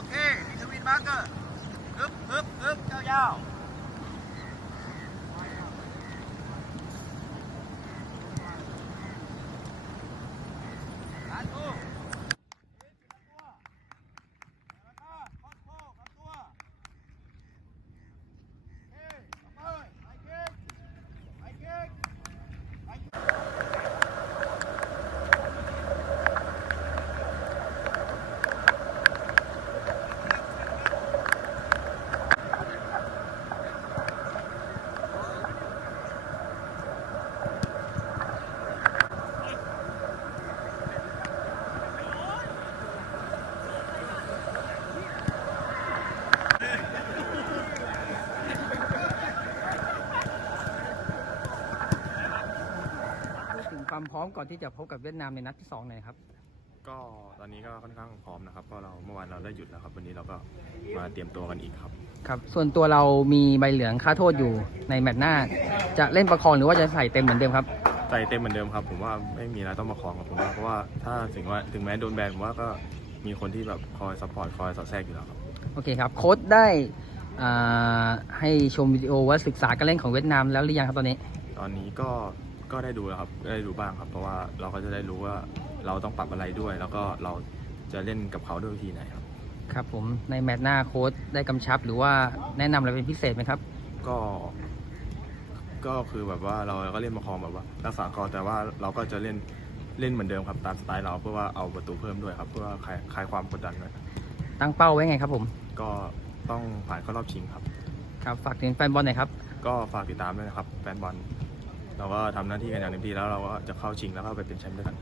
โอเคนี่ทวินมาร์เกอร์ฮึบฮึบฮึบยาวๆอันตู้แล้วก็คอนโทรลกับตัวเฮ้ยเอาไปไปเก่งไปเก่งไปเก่ง พูดถึง ความพร้อมก่อนที่จะพบกับเวียดนามในนัดที่สองหน่อยครับ ก็ตอนนี้ก็ค่อนข้างพร้อมนะครับเพราะเราเมื่อวานเราได้หยุดแล้วครับ วันนี้เราก็มาเตรียมตัวกันอีกครับครับ ส่วนตัวเรามีใบเหลืองค่าโทษอยู่ในแมตช์หน้า จะเล่นประคองหรือว่าจะใส่เต็มเหมือนเดิมครับใจเต็มเหมือนเดิมครับ ผมว่าไม่มีอะไรต้องมาคลองกับผมว่าเพราะว่าถ้าถึงว่าถึงแม้โดนแบนผมว่าก็มีคนที่แบบคอยซัพพอร์ตคอยสอดแทรกอยู่แล้วครับโอเคครับโค้ชได้อ่าให้ชมวิดีโอว่าศึกษาการเล่นของเวียดนามแล้วหรือยังครับตอนนี้ ตอนนี้ก็ ก็ได้ดูแล้วครับได้ดูบ้างครับ เพราะว่าเราก็จะได้รู้ว่าเราต้องปรับอะไรด้วย แล้วก็เราจะเล่นกับเขาด้วยวิธีไหนครับ ครับผมในแมตช์หน้าโค้ชได้กำชับหรือว่าแนะนำอะไรเป็นพิเศษไหมครับ ก็ ก็คือแบบว่าเราก็เล่นมาคลองแบบว่ารักษากอแต่ว่าเราก็จะเล่นเล่นเหมือนเดิมครับตามสไตล์เราเพื่อว่าเอาประตูเพิ่มด้วยครับ เพื่อว่าคลายคลายความกดดันไว้ตั้งเป้าไว้ไงครับผม ก็ต้องผ่านเข้ารอบชิงครับ ครับฝากถึงแฟนบอลหน่อยครับ ก็ฝากติดตามด้วยนะครับแฟนบอล เราก็ทำหน้าที่กันอย่างเต็มที่แล้วเราก็จะเข้าชิงแล้วก็ไปเป็นแชมป์ด้วยกัน